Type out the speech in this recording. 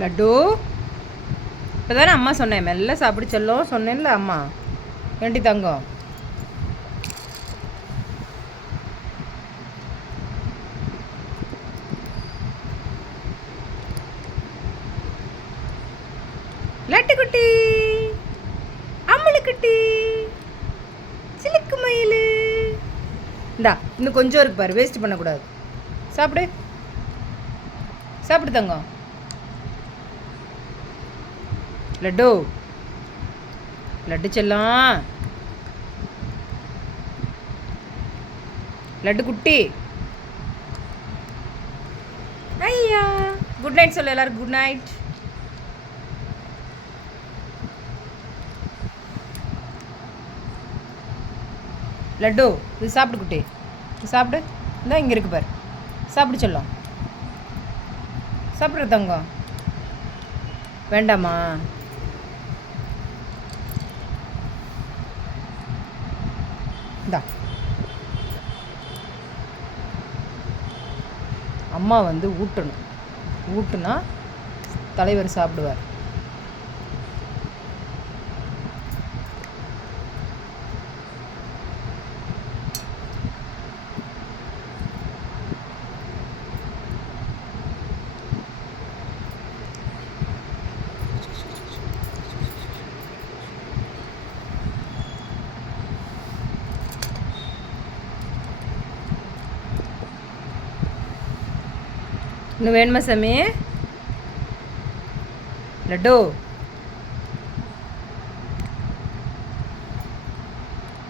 லட்டு இப்போ தானே அம்மா சொன்னேன் மெல்ல சாப்பிடு செல்லும் சொன்னேன்ல அம்மா. ஏண்டி தங்கம்? லட்டு குட்டி, அம்மளு குட்டி, சிலுக்கு மயில். இந்தா இன்னும் கொஞ்சம் இருக்கு பாரு, வேஸ்ட் பண்ணக்கூடாது. சாப்பிடு சாப்பிடு தங்கம். லட்டு லட்டு செல்லம், லட்டு குட்டி. ஐயா குட் நைட் சொல்லு எல்லாரும். Good night. லட்டு இது சாப்பிடு குட்டி, இது சாப்பிடு. இந்தா இங்கே இருக்கு பாரு, சாப்பிடு செல்லம். சாப்பிட்ற தங்கம். வேண்டாமா? இந்தா அம்மா வந்து ஊட்டணும், ஊட்டுனா தலைவர் சாப்பிடுவார். இன்னும் வேணுமா சாமி? லட்டு